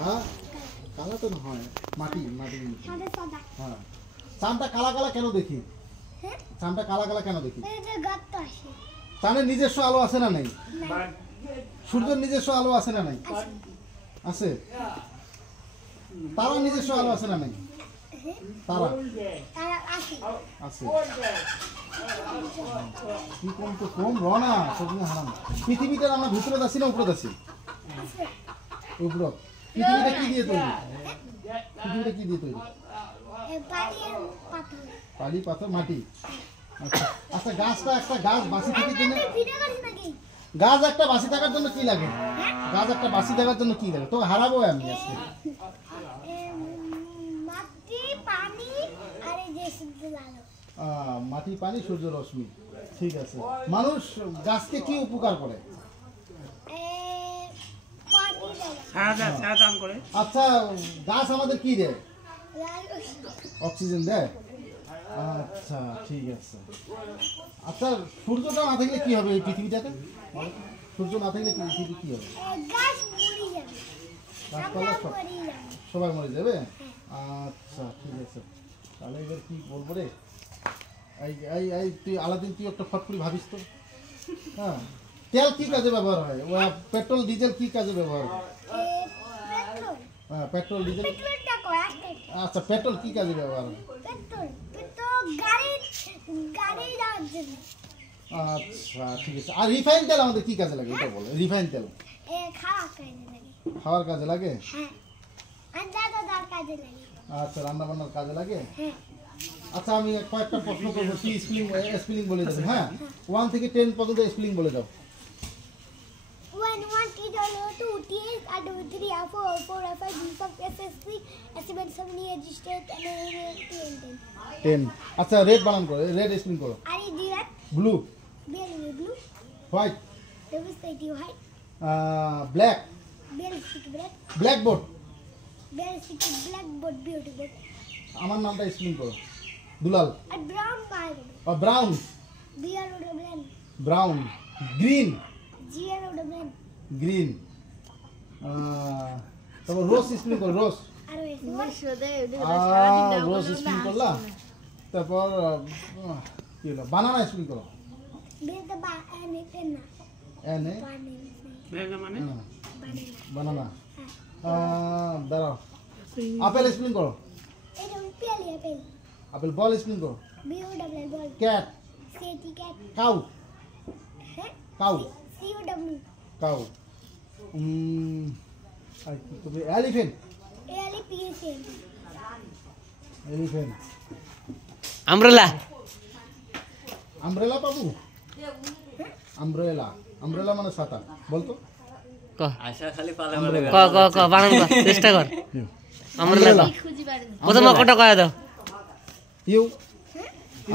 হ্যাঁ কালা তো হয় মাটি মাটি হ্যাঁ চাঁদটা কালা কালা কেন দেখি চাঁদটা কালা কালা কেন দেখি চাঁদের নিজস্ব আলো আছে না নাই সূর্যের নিজস্ব আলো আছে না নাই আছে তারা নিজস্ব আলো আছে না নাই তারা আছে কি কম তো কম রনা সবগুলো হারাম পৃথিবীটার আমরা ভিতরে আছি না উপরে আছি উপরে পৃথিবীটা কি দিয়ে তৈরি পৃথিবীটা কি দিয়ে তৈরি পানি পাথর মাটি আচ্ছা গাছটা একটা গাছ বাঁচি থাকার জন্য গাছ একটা বাঁচি থাকার জন্য কি লাগে গাছ একটা বাঁচি থাকার জন্য কি লাগে তো হারাবো আমি আজকে মাটি পানি সূর্য রশ্মি ঠিক আছে মানুষ গাছকে কি উপকার করে আচ্ছা গাছ আমাদের কি দেয় অক্সিজেন দেয় আচ্ছা ঠিক আছে আচ্ছা সূর্যটা না থাকলে কি হবে এই পৃথিবীটাতে সূর্য না থাকলে পৃথিবী কি হবে গাছপালা সবাই মরে যাবে আচ্ছা ঠিক আছে তাহলে এবার কি বলবো রে এই তুই আলাদিন তুই একটা ফট করে ভাবিস তো হ্যাঁ তেল কি কাজে ব্যবহার হয় পেট্রোল ডিজেল কি কাজে ব্যবহার হয় হ্যাঁ পেট্রোল ডিজেল আচ্ছা পেট্রোল কি কাজে ব্যবহার হয় আচ্ছা ঠিক আছে আর রিফাইন তেল আমাদের কি কাজে লাগে এটা বলো রিফাইন তেল খাওয়ার কাজে লাগে আচ্ছা রান্না বান্নার কাজে লাগে আচ্ছা আমি কয়েকটা প্রশ্ন করবো কি স্পেলিং বলে দেবেন হ্যাঁ 1 থেকে 10 পর্যন্ত স্পেলিং বলে দাও 1 2 3 4 5 10 আচ্ছা রেড বানান করো রেড স্পেলিং করো ব্লু হোয়াইট ব্ল্যাক ব্ল্যাকবোর্ড আমার নামটা স্পেলিং করো দুলাল ব্রাউন ব্রাউন গ্রিন গ্রিন তারপর রোজ স্পেলিং করো রোজ রোজ স্পেলিং করলা তারপর কি হলো বানানা স্পেলিং করো এনে বানানা দাঁড়াও আপেল স্পেলিং করো আপেল বল স্পেলিং করো cat cow cow cow elephant elephant umbrella umbrella পাবো আমব্রেলা আমব্রেলা মানে ছাতা বলতো চেষ্টা কর আমব্রেলা প্রথম কটা কয়া দাও ইউ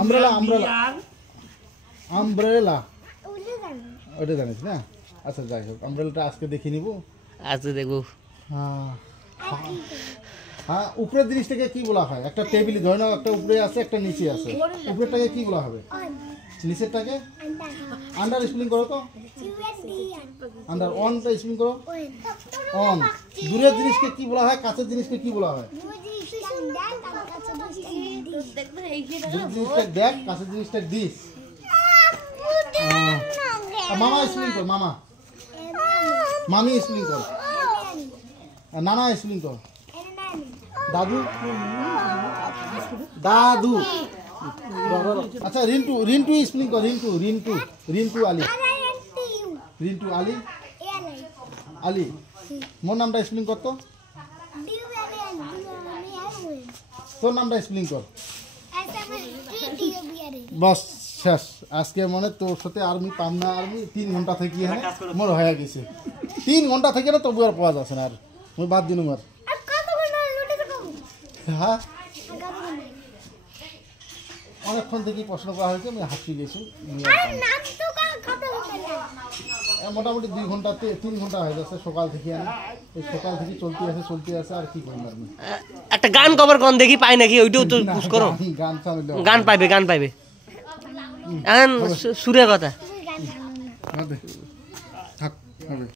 আমব্রেলা আমব্রেলা আমব্রেলা ওটা জানিস না আচ্ছা যাই হোক আমব্রেলাটা আজকে দেখে নিব আজকে দেখবো হ্যাঁ উপরের জিনিসটাকে কি বলা হয় একটা টেবিলে ধরে নাও একটা উপরে আছে একটা নিচে আছে উপরেরটাকে কি বলা হবে নিচেরটাকে আন্ডার স্পেলিং করো তো আন্ডার অনটা স্পেলিং করো অন দূরের জিনিসকে কি বলা হয় কাছের জিনিসকে কি বলা হয় দূরের জিনিসটা দেখ কাছের জিনিসটা দিস মামা স্পেলিং কর মামা মামি স্পেলিং কর নানা স্পেলিং কর দাদু দাদু আচ্ছা রিন্টু রিন্টু স্পেলিং কর রিন্টু রিন্টু রিন্টু আলী রিন্টু আলী আলী মোর নামটা স্পেলিং কর তো তোর নামটা স্পেলিং কর বস শেষ আজকে মনে তোর সাথে আর্মি পাম না আর্মি 3 ঘন্টা থেকে মোর হয়ে গেছে 3 ঘন্টা থেকে না তবু আর পাওয়া যাচ্ছে না আর মুই বাদ দিন আর হ্যাঁ অনেকক্ষণ থেকে প্রশ্ন করা হয়েছে আমি হাঁপিয়ে গেছি মোটামুটি 2 ঘন্টা 3 ঘন্টা হয়ে যাচ্ছে সকাল থেকে এই সকাল থেকে চলতে আছে আর কি করবো আমি একটা গান কভার কোন দেখি পাই নাকি ওইটাও তো পুশ করো গান পাইবে এখন সুরের কথা থাক